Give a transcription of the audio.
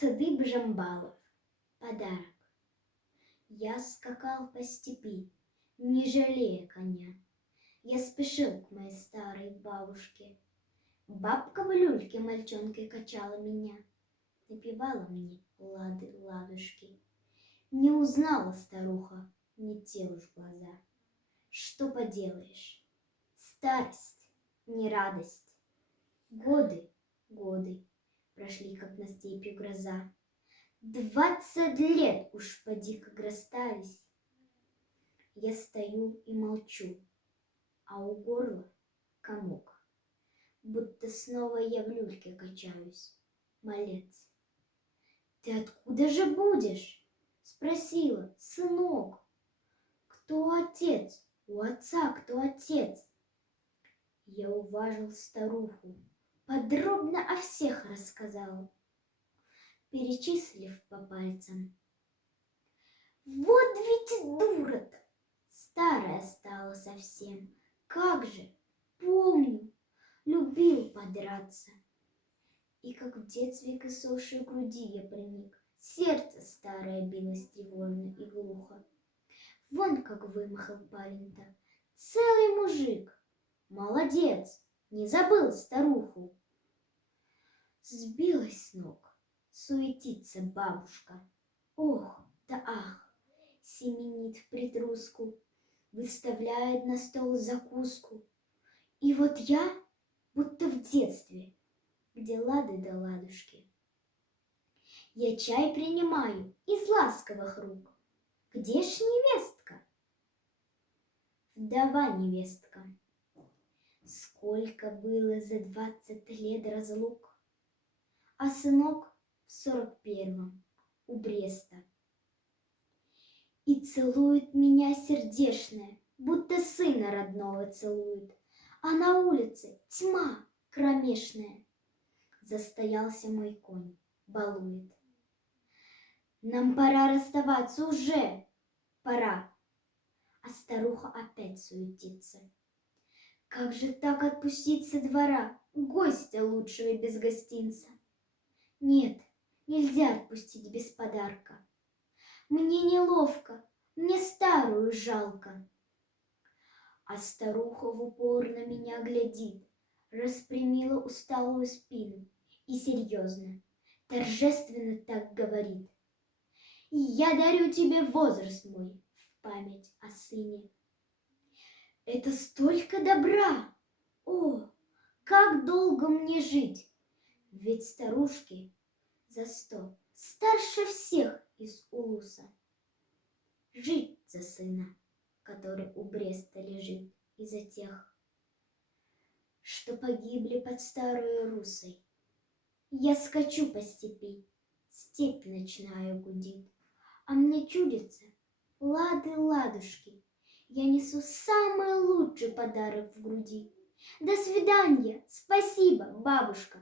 Сады Бжамбалов. Подарок. Я скакал по степи, не жалея коня. Я спешил к моей старой бабушке. Бабка в люльке мальчонкой качала меня, напевала мне лады ладушки. Не узнала старуха, не те уж глаза. Что поделаешь, старость, не радость. Годы прошли, как на степи гроза. 20 лет уж поди как расстались. Я стою и молчу, а у горла комок, будто снова я в люльке качаюсь. Малец, ты откуда же будешь? Спросила, сынок. Кто отец? У отца кто отец? Я уважил старуху, подробно о всех рассказал, перечислив по пальцам. Вот ведь дура-то, старая стала совсем. Как же, помню, любил подраться. И как в детстве к иссохшей груди я приник, сердце старое билось тревожно и глухо. Вон как вымахал парень-то, целый мужик. Молодец, не забыл старуху. Сбилась с ног, суетится бабушка. Ох, да ах, семенит в притруску, выставляет на стол закуску. И вот я, будто в детстве, где лады да ладушки. Я чай принимаю из ласковых рук. Где ж невестка? Вдова невестка. Сколько было за 20 лет разлук, а сынок в 41-м у Бреста. И целует меня сердешная, будто сына родного целует, а на улице тьма кромешная. Застоялся мой конь, балует. Нам пора расставаться уже, пора. А старуха опять суетится. Как же так отпустить со двора гостя лучшего без гостинца? Нет, нельзя отпустить без подарка. Мне неловко, мне старую жалко. А старуха в упор на меня глядит, распрямила усталую спину и серьезно, торжественно так говорит. Я дарю тебе возраст мой в память о сыне. Это столько добра! О, как долго мне жить! Ведь старушки за 100 старше всех из Улуса. Жить за сына, который у Бреста лежит, и за тех, что погибли под старой Русой. Я скачу по степи, степь ночная гудит, а мне чудится лады ладушки. Я несу самый лучший подарок в груди. До свидания, спасибо, бабушка.